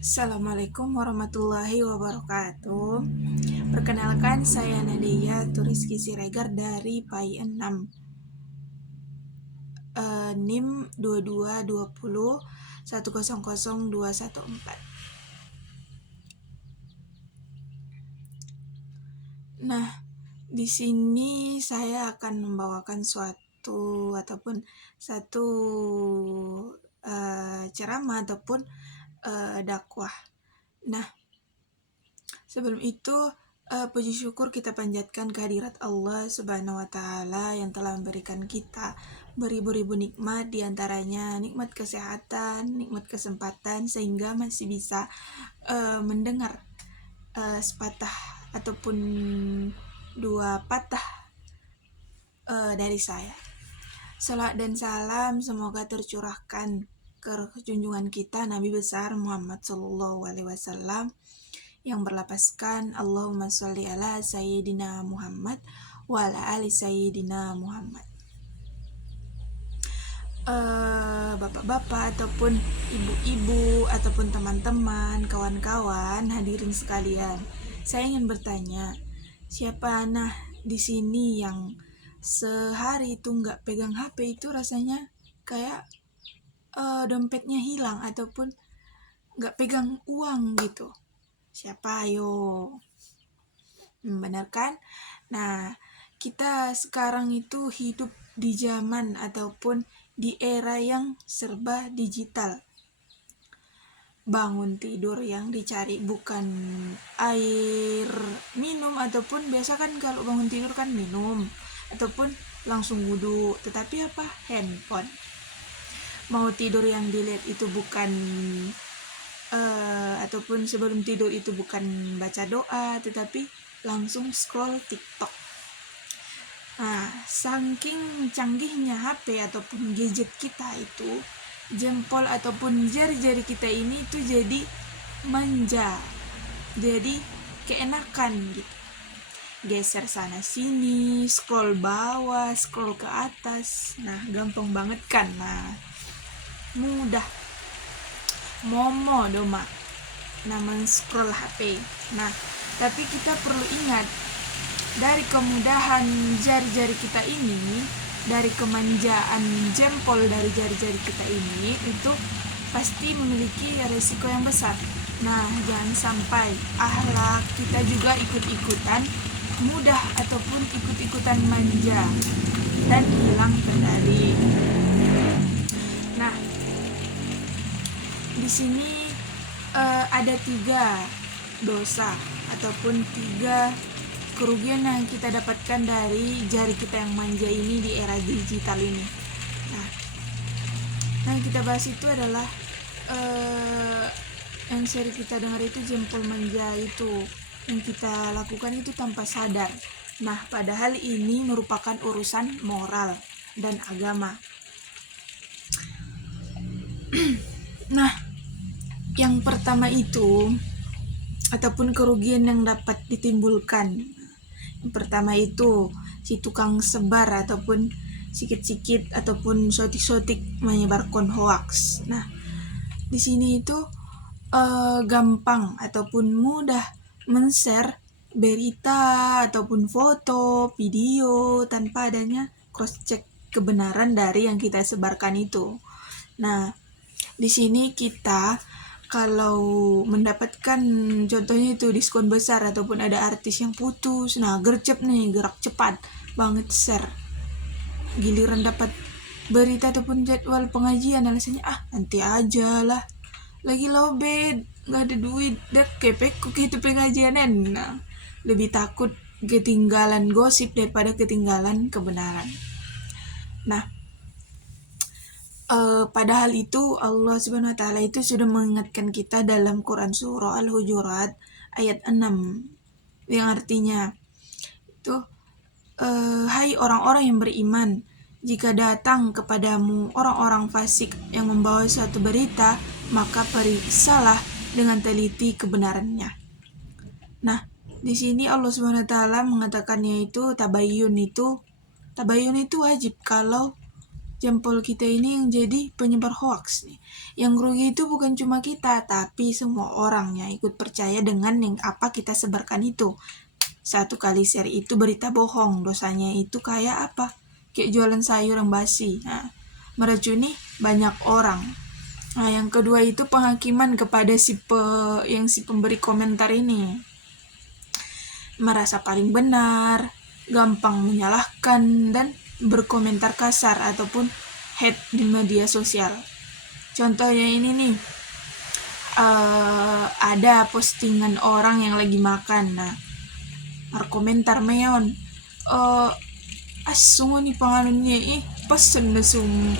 Assalamualaikum warahmatullahi wabarakatuh. Perkenalkan, saya Nadia Turiski Siregar dari PAI 6, NIM 2220 100214. Nah, di sini saya akan membawakan satu ceramah ataupun dakwah. Nah, sebelum itu puji syukur kita panjatkan kehadirat Allah Subhanahu wa Ta'ala yang telah memberikan kita beribu-ribu nikmat, diantaranya nikmat kesehatan, nikmat kesempatan, sehingga masih bisa mendengar sepatah ataupun dua patah dari saya. Salat dan salam semoga tercurahkan ke junjungan kita Nabi besar Muhammad SAW yang berlapaskan Allahumma sholli ala Sayyidina Muhammad wa ala ali Sayyidina Muhammad. Bapak-bapak ataupun ibu-ibu ataupun teman-teman, kawan-kawan, hadirin sekalian, saya ingin bertanya, siapa di sini yang sehari itu nggak pegang HP itu rasanya kayak dompetnya hilang ataupun nggak pegang uang gitu? Siapa ayo? Benar kan? Nah, kita sekarang itu hidup di zaman ataupun di era yang serba digital. Bangun tidur yang dicari bukan air minum, ataupun biasa kan kalau bangun tidur kan minum ataupun langsung wudhu, tetapi apa? Handphone. Mau tidur yang dilihat itu bukan ataupun sebelum tidur itu bukan baca doa, tetapi langsung scroll TikTok. Nah, saking canggihnya HP ataupun gadget kita itu, jempol ataupun jari-jari kita ini itu jadi manja, jadi keenakan gitu. Geser sana sini, scroll bawah, scroll ke atas. Nah, gampang banget kan? Nah, mudah. Momo doma nama scroll HP. Nah, tapi kita perlu ingat, dari kemudahan jari-jari kita ini, dari kemanjaan jempol dari jari-jari kita ini, itu pasti memiliki resiko yang besar. Nah, jangan sampai akhlak kita juga ikut-ikutan mudah ataupun ikut-ikutan manja dan hilang kendali. Nah, di sini ada 3 dosa ataupun 3 kerugian yang kita dapatkan dari jari kita yang manja ini di era digital ini. Nah, yang kita bahas itu adalah yang sering kita dengar itu jempol manja itu yang kita lakukan itu tanpa sadar. Nah, padahal ini merupakan urusan moral dan agama. Nah, yang pertama itu ataupun kerugian yang dapat ditimbulkan, yang pertama itu si tukang sebar ataupun sikit-sikit ataupun sotik-sotik menyebarkan hoax. Nah, di sini itu gampang ataupun mudah men-share berita ataupun foto, video tanpa adanya cross-check kebenaran dari yang kita sebarkan itu. Nah, di sini kita kalau mendapatkan contohnya itu diskon besar ataupun ada artis yang putus, nah gercep nih, gerak cepat banget share. Giliran dapat berita ataupun jadwal pengajian, alasannya nanti aja lah, lagi lobet, nggak ada duit, kepek itu pengajianan. Nah, lebih takut ketinggalan gosip daripada ketinggalan kebenaran. Nah, padahal itu Allah Subhanahu wa Ta'ala itu sudah mengingatkan kita dalam Quran surah Al-Hujurat ayat 6 yang artinya itu hai orang-orang yang beriman, jika datang kepadamu orang-orang fasik yang membawa suatu berita, maka periksalah dengan teliti kebenarannya. Nah, Di sini Allah Subhanahu wa taala mengatakannya itu tabayyun itu wajib kalau jempol kita ini yang jadi penyebar hoax nih. Yang rugi itu bukan cuma kita, tapi semua orang yang ikut percaya dengan yang apa kita sebarkan itu. Satu kali share itu berita bohong, dosanya itu kayak apa? Kayak jualan sayur yang basi. Nah, meracuni banyak orang. Nah, yang kedua itu penghakiman kepada si pemberi komentar ini. Merasa paling benar, gampang menyalahkan, dan berkomentar kasar ataupun hate di media sosial. Contohnya ini nih, ada postingan orang yang lagi makan, nah komentar meon, sungo ni panganunnya pesen na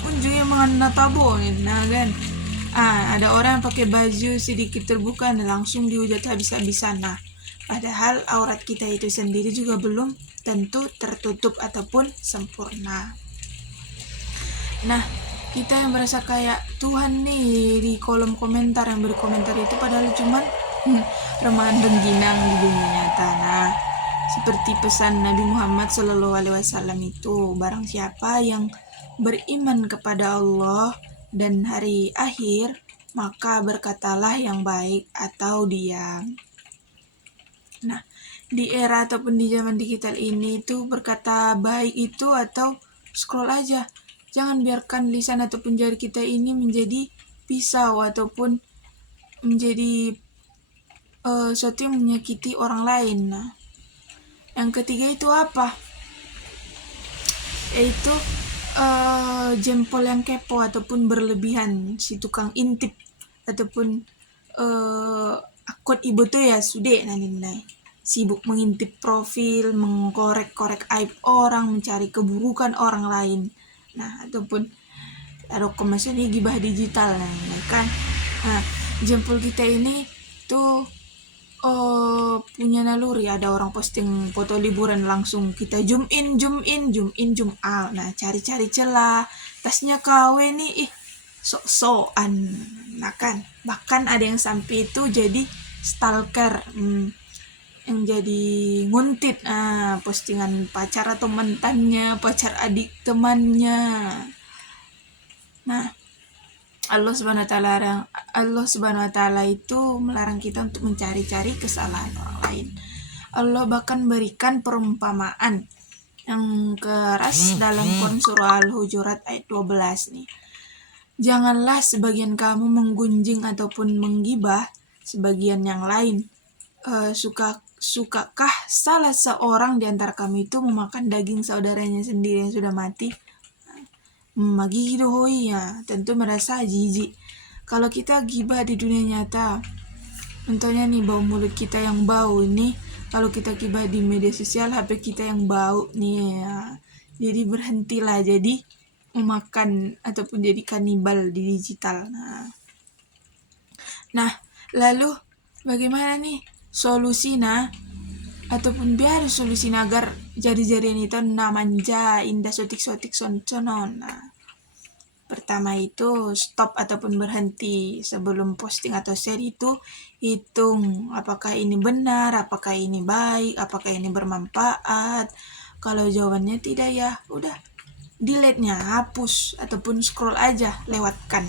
unjo yang mangan natabo, nah kan. Ada orang yang pakai baju sedikit terbuka dan langsung dihujat habis-habisan. Nah, padahal aurat kita itu sendiri juga belum tentu tertutup ataupun sempurna. Nah, kita yang merasa kayak Tuhan nih di kolom komentar yang berkomentar itu padahal cuman remahan rengginang di dunia nyata. Nah, seperti pesan Nabi Muhammad SAW itu, barang siapa yang beriman kepada Allah dan hari akhir, maka berkatalah yang baik atau diam. Nah, di era ataupun di zaman digital ini itu berkata baik itu atau scroll aja. Jangan biarkan lisan ataupun jari kita ini menjadi pisau ataupun menjadi sesuatu yang menyakiti orang lain. Nah, yang ketiga itu apa? Yaitu jempol yang kepo ataupun berlebihan, si tukang intip ataupun akun ibu tuh ya sudah nanti sibuk mengintip profil, mengkorek-korek aib orang, mencari keburukan orang lain. Nah, ataupun ada komentarnya gibah digital kan. Nah, jempol kita ini tuh punya naluri. Ada orang posting foto liburan langsung kita zoom in, zoom out. Nah, cari-cari celah, tasnya KW nih, sok-sokan. Nah kan, bahkan ada yang sampai itu jadi stalker, yang jadi nguntit postingan pacar atau mantannya, pacar adik temannya. Nah, Allah Subhanahu wa taala itu melarang kita untuk mencari-cari kesalahan orang lain. Allah bahkan berikan perumpamaan yang keras dalam Quran surah Al-Hujurat ayat 12 nih. Janganlah sebagian kamu menggunjing ataupun menggibah sebagian yang lain. Sukakah salah seorang di antara kamu itu memakan daging saudaranya sendiri yang sudah mati? Magidohoi ya, tentu merasa jijik. Kalau kita gibah di dunia nyata, contohnya nih bau mulut kita yang bau ini, kalau kita gibah di media sosial, HP kita yang bau nih ya. Jadi berhentilah jadi memakan ataupun jadi kanibal di digital. Nah, lalu bagaimana nih solusinya ataupun biar solusinya agar jari-jarian itu namanja indah sotik-sotik sonconon. Nah, pertama itu stop ataupun berhenti sebelum posting atau share itu, hitung apakah ini benar, apakah ini baik, apakah ini bermanfaat. Kalau jawabannya tidak ya udah delete-nya, hapus ataupun scroll aja, lewatkan.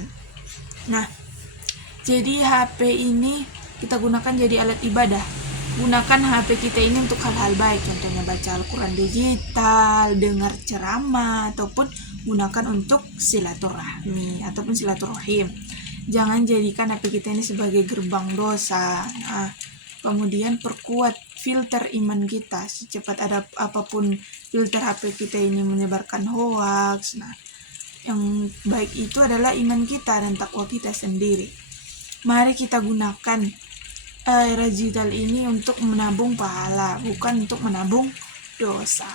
Nah, jadi HP ini kita gunakan jadi alat ibadah. Gunakan HP kita ini untuk hal-hal baik, contohnya baca Al-Quran digital, dengar ceramah, ataupun gunakan untuk silaturahmi ataupun silaturahim. Jangan jadikan HP kita ini sebagai gerbang dosa. Nah, kemudian perkuat filter iman kita. Secepat ada apapun filter HP kita ini menyebarkan hoax. Nah, yang baik itu adalah iman kita dan takwa kita sendiri. Mari kita gunakan era digital ini untuk menabung pahala, bukan untuk menabung dosa.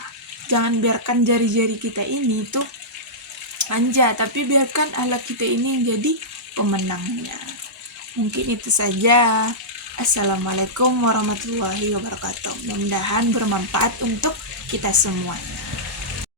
Jangan biarkan jari-jari kita ini tuh manja, tapi biarkan alat kita ini yang jadi pemenangnya. Mungkin itu saja. Assalamualaikum warahmatullahi wabarakatuh. Mudah-mudahan bermanfaat untuk kita semua.